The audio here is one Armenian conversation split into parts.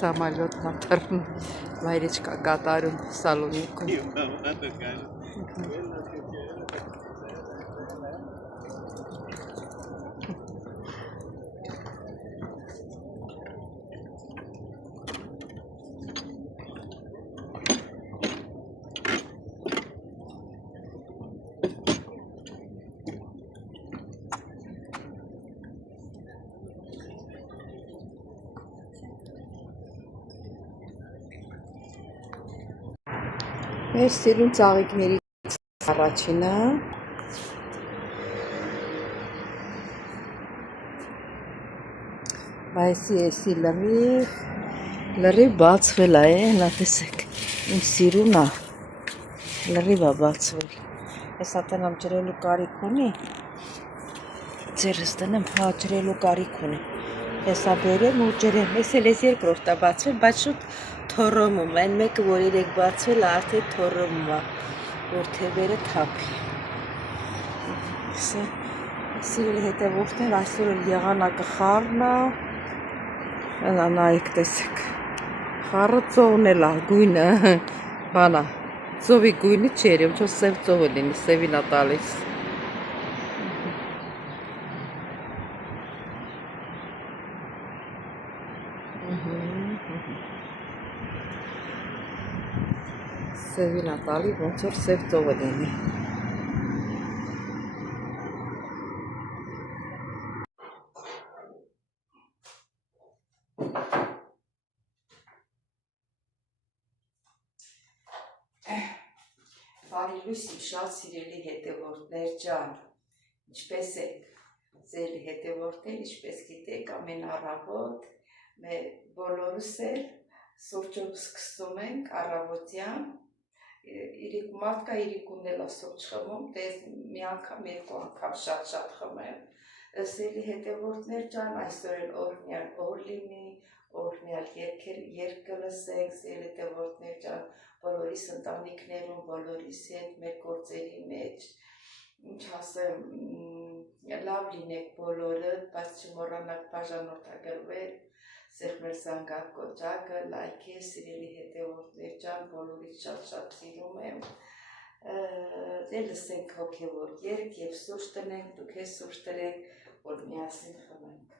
Самолет матерн. Վայրեջկա կատարում Սալոնիկում։ Մեր սիրուն ծաղիկներից առաջինը Բայսի էսի լրիվ բացվել է, նա տեսեք, իմ սիրունա լրիվ է բացվել։ Ես ատենամ ջրելու կարիք ունի, ձերս տնեմ, հա ջրելու կարիք ունի։ Հեսա բերեմ ու ջրեմ, ես էլ ես երկրորդ է բացվել, բայց շուտ թորոմում, այն մեկը, որ երեք բացվել, արդեն թորոմում է, որ թևերը թափի։ Սիրելի հետևորդներ, այսօր եղանակը խառն է, նայեք տեսեք, խառը ծովն էլ է, գույնը, բանա, ծովի գույնը չեր, ում չո սև ծովը լինի, սևին է տալիս։ Սևին է տալի, ոնց որ սև ծովը լինի։ Բարի լույս իմ շատ սիրելի հետևորդներ ջան, ինչպես եք ձեր հետևորդներ, ինչպես գիտեք, ամեն առավոտ բոլորս էլ սուրճով սկսում ենք առավոտյան, մարդկա իրիկունն էլ ասոց խմում, դες մի անգամ, երկու անգամ շատ խմեմ, սիրելի հետևորդներ ջան, այսօր էլ օրհնյալ օր լինի, օրհնյալ երգ կլսենք, սիրելի հետևորդներ ջան, բոլորիս ընտանիքներում, բոլորիս հետ մեր գործերի մեջ, ինչ ասեմ, լավ լինեք բոլորը, բայց չմոռանաք բաժանորդագրվել, սեղմել զանգակ կոճակը, լայքել, սիրելի հետևորդներ ջան, բոլորից շատ սիրում եմ, դե լսենք հոգևոր երգ և սուրճ տնենք, դուք է սուրճ տրեք, որ միասին խմենք։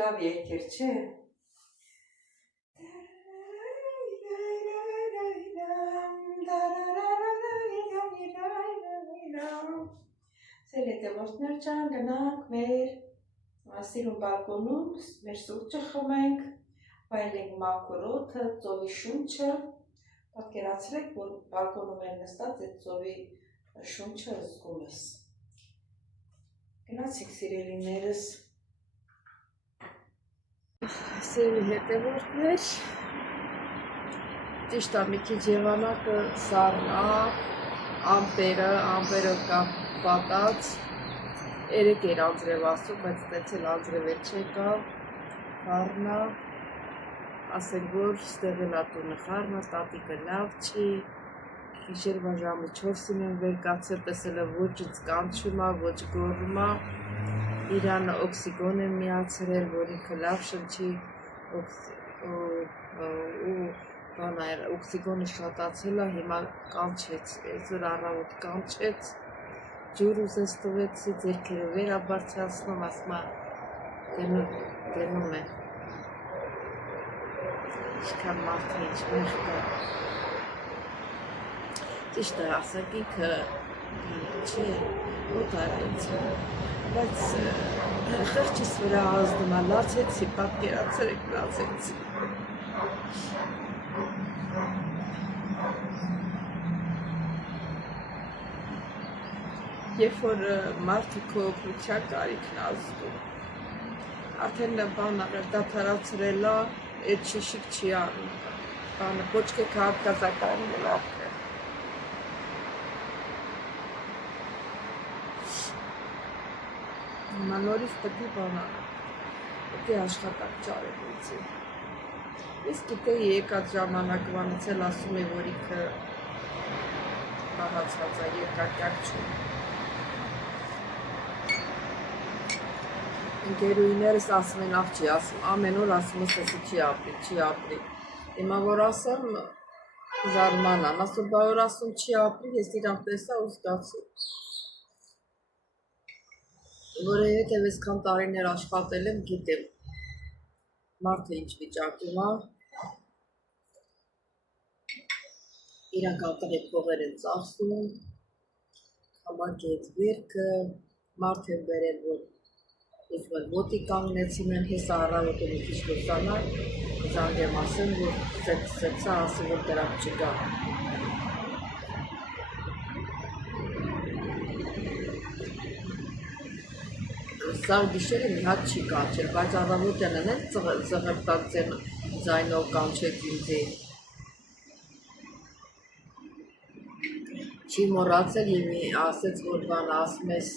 Լավ երկեր չէ։ Սեր հետևորդներ ջան, գնանք մեր սիրուն բալկոնում, մեր սուրճը խմենք, վայելենք մաքուր օդը, ծովի շունչը, պատկերացրեք, որ բալկոնում են նստած այդ ծովի շունչը զգում ես։ Գնացինք սիրելիներս։ Սիրելի հետևորդներ, ճիշտ է մի քիչ եղանակը սառնա, ամպերը կա պատած, երեկ էր անձրև ասում, բայց տենց էլ անձրև չեկավ, խառնա, ասենք որ ստեղ էլ ատունը խառնա, տատիկը լավ չի, գիշերվա ժամը 4-ին եմ վեր կացել, տեսել եմ ոչ ինձ կանչում է, ոչ գոռում է, իրանը օքսիգոն եմ միացրել, որ ինքը լավ շնչի, օքսիգոնը շատացել է, հիմա կանչեց, այսօր առավոտ կանչեց, ջուր ուզես տվեցի, ձերքերը վերաբարձրացնում, ասում է դնում է, ինչքան մարդը ինչ մեղ կա, ճիշտ է ասենք ինքը չի օտարայից, բայց խղճիս վրա ազդում է, լացեցի, պատկերացրեք լացեցի։ Երբ որ մարդը քո օգնության կարիքն ազդում, արդեն բան դադարացրել է, այդ շիշիկ չի անում, բանը ոչ կեք հատկազականում էլ արդեն։ Հիմա նորից պետք է բան անել, պետք է աշխատանք ճարել ինձի։ Իսկ գիտեի եկած ժամանակվանից էլ ասում է, որ ինքը բաղացած է, երկակյակ չունի։ Ընկերուհիներս ասում են, աղջի, ամեն օր ասում ես, ասի չի ապրի։ Հիմա որ ասեմ, զարմանամ, ասում բա որ ասում չի ապրի, ես իրան տեսա ու զգացի։ Որովհետև այսքան տարիներ աշխատել եմ, գիտեմ, մարդը ինչ վիճակում է, իրանք ատղի փողեր են ծախսում, կամակի այդ վերքը, մարդ են բերել, որ ուզում են ոտի կանգնեցին են, հեսա առավոտը մի քիչ լուսանար, զանգ եմ ասեմ, որ սեցա, ասի, որ դրանք չկա։ Սա գիշերը մի հատ չի կանչել, բայց առավոտյան են զղրտած ձայնով կանչեց ինձի։ Չի մոռացել և ասեց, որ բան ասում ես,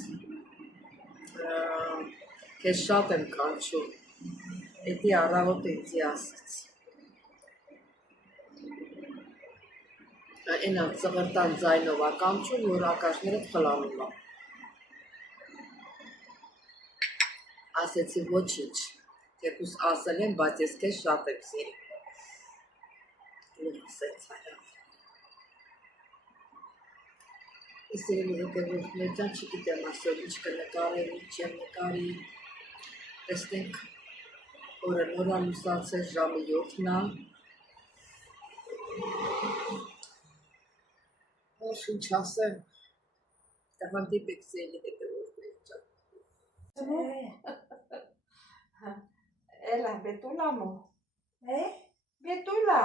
քեզ շատ եմ կանչում, էդի առավոտ ինձի ասեց։ Էնա ծղրտան ձայնով ականչում, որ ակաշները խլանում է։ Ասեցի ոչինչ, թեկուզ ասել եմ, բայց ես քեզ շատ եմ սիրում։ Ասեց այլավ։ Ես երևի հետևորդներ ջան, չգիտեմ այսօր ինչ կնկարեմ, ինչ եմ նկարի։ Տեսնենք օրը նորա լուսացել ժամը 7-ն է։ Ինչ ասեմ, հանդիպեք սերի հետևորդներ ճան։ Էլա, բետուլա մո։ Բետուլա։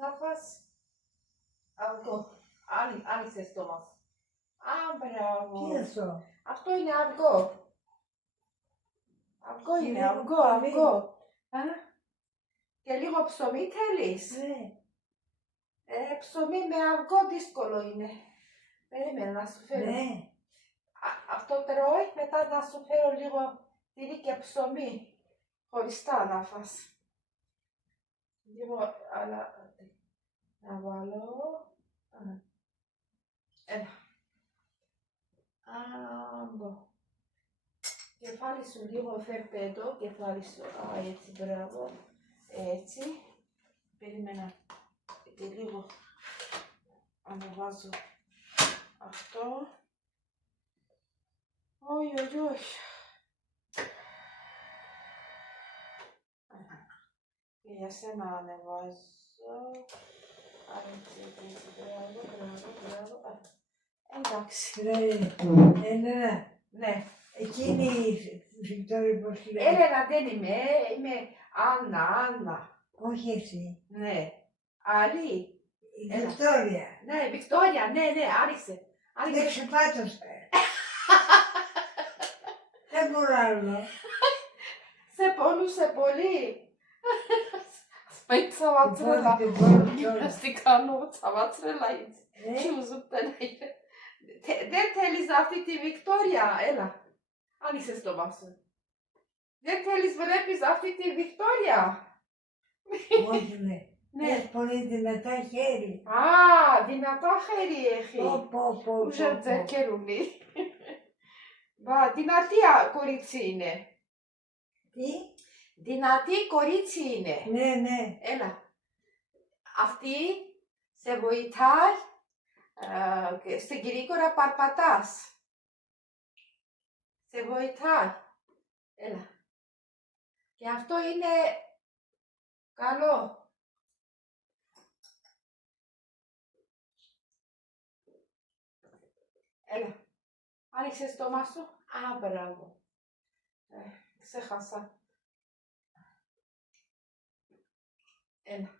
Նապաս։ Algo. Ali se Thomas. Ah, bravo. Chi ne so? Avto in Avgo. Avgo. Che li ho psomi telis. Psomi me Avgo discoloine. Me na sufero. Αυτό τρώει, μετά να σου φέρω λίγο τυρί και ψωμί. Χωριστά να φας. Λίγο, αλλά να βάλω. Έλα. Άμπο. Κεφάλι σου λίγο φέρτε εδώ, κεφάλι σου. Έτσι, μπράβο. Έτσι. Περίμενα και λίγο ανεβάζω αυτό. Όχι. Και για σένα ανεβάζω. Έτσι, μπράβο. Εντάξει. Έλενα. Ναι. Εκείνη η Βικτόρια πώς λέει. Έλενα δεν είμαι Άννα. Όχι εσύ. Ναι. Άλλη. Η Βικτόρια. Ναι, Βικτόρια, ναι, άρχισε. Δεν ξεπάτωσε. Δεν μπορώ άλλο. Σε πόνουσε πολύ. Σπέει τσαβατσρέλα. Τι κάνω, τσαβατσρέλα έτσι. Τι μου ζουπτέλα είναι. Δεν θέλεις αυτή τη Βικτόρια, έλα. Άνοιξες το μάσο. Δεν θέλεις βλέπεις αυτή τη Βικτόρια. Όχι, ναι. Έχει πολύ δυνατά χέρι. Δυνατά χέρι έχει. Πω. Уже дзερκερουνի. Δυνατή κορίτσι είναι. Τι? Δυνατή κορίτσι είναι. Ναι. Έλα. Αυτή σε βοηθάει στην γρήγορα παρπατάς. Σε βοηθάει. Έλα. Και αυτό είναι καλό. Έλα. Άνοιξες το μάσο. Μπράβο. Ξέχασα. Έλα.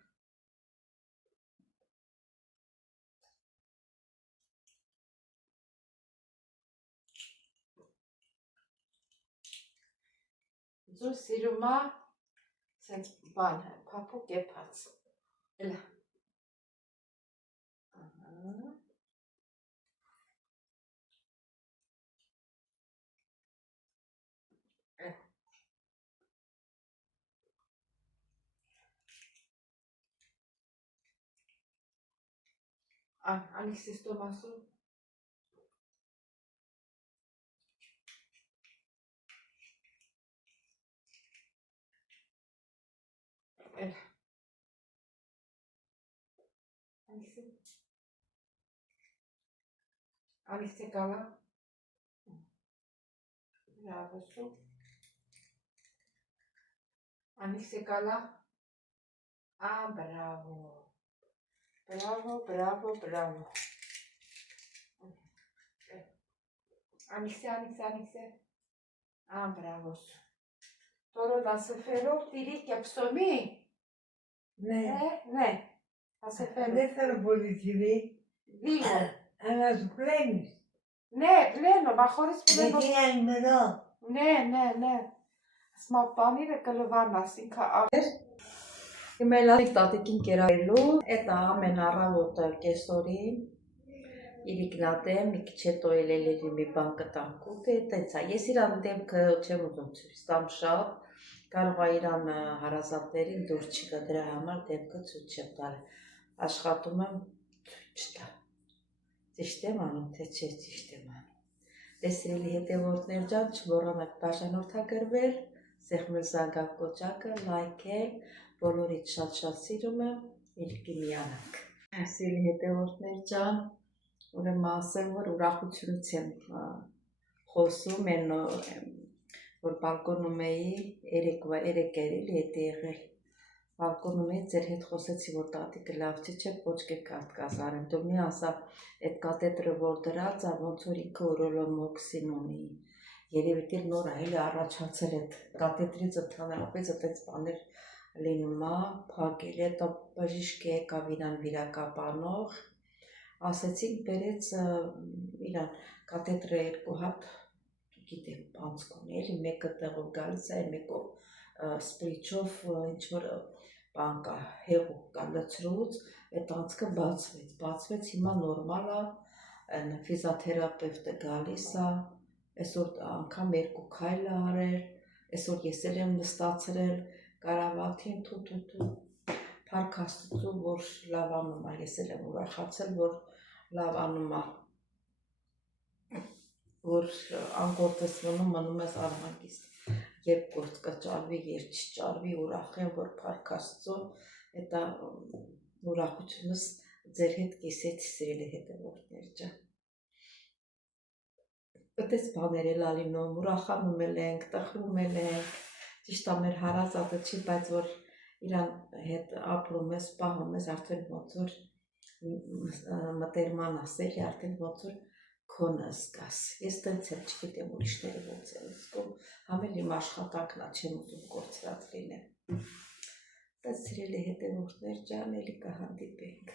Ձու սիրումա սենց բան, պապուկ եփած։ Էլա։ Άνοιξες το μάσο. Έλα. Άνοιξε καλά. Μπράβο σου. Άνοιξε καλά. Μπράβο. Μπράβο. Άνοιξε. Μπράβο σου. Τώρα να σε φέρω τυρί και ψωμί. Ναι. Θα σε φέρω. Δεν θέλω πολύ τυρί. Λίγο. Αλλά το πλένεις. Ναι, πλένω, μα χωρίς πλένω. Γιατί είναι εδώ. Ναι. Սմապանի կլվանաս ինքը աղեր Իմելալիկ տատիկին կերայելու Էտ ամեն առավոտը կեսորին իրիկնատե մի քիչ հետո էլելերի մի բան կտամ կուտե տեցա ես իրան դեմքը չեմ ուզում ցույց տամ շատ կարող է իրան հարազատներին դուր չգա դրա համար դեմքը ցույց չեմ տալ աշխատում եմ չտա ճիշտ եմ անում թե չէ ճիշտ եմ անում Տեսրելի հետևորդներ ջան չմոռանաք բաժանորդագրվել Սեղմել զանգակ կոճակը, լայքել, բոլորիդ շատ սիրում եմ, իրիկի միանանք։ Սիրելի հետևորդներ ջան, ուրեմն ասեմ, որ ուրախությունից եմ խոսում, որ բալկոնում էի, երեկ էրել, հետ եղել, բալկոնում էի, ձեր հետ խոսեցի, որ տատիկը լավ չէ, ոչ կերկարտ կազարեմ, դու մի ասա, այդ կատետրը որ դրած է, ոնց որ ինքը օրոլոմոքսին ունի, երևի դեռ նոր այլ առաջացել այդ կատետրից ընդհանրապես այդպես բաներ լինում է, փակել է, դա բժիշկ եկավ իրան վիրակապանող, ասեցին բերեց իրան կատետրը 2 հատ, գիտեք, բանցք ունի, էլի մեկը տեղով գալիս է, մեկով սպրիչով ինչ-որ բան կա, հեղուկ կա լցրուց, այդ անցքը բացվեց, հիմա նորմալ է, ֆիզիոթերապևտը գալիս է, այսօր անգամ 2 քայլ է արել, այսօր ես էլ եմ նստացրել, կարավաթին թու, փառք Աստծո, որ լավ անում է, ես էլ եմ ուրախացել, որ լավ անում է, որ անկորտես մնում ես անհանգիստ, երբ գործ կճարվի, երբ չճարվի, ուրախ եմ, որ փառք Աստծո, դա ուրախությունս ձեր հետ կիսեցի, սիրելի հետևորդներ ջան։ Այդպես բաներ էլ ալինում, ուրախանում ենք, տխրում ենք, ճիշտ է մեր հարազատը չի, բայց որ իրան հետ ապրում ես, պահում ես, արդեն ոնց որ մտերման ասելի, արդեն ոնց որ քոնը զգաս, ես տենց եմ, չգիտեմ ուրիշները ոնց են զգում, համ էլ իմ աշխատանքն է, չեմ ուզում կորցրած լինեմ, բայց սիրելի հետևորդներ ջան, էլի կհանդիպենք։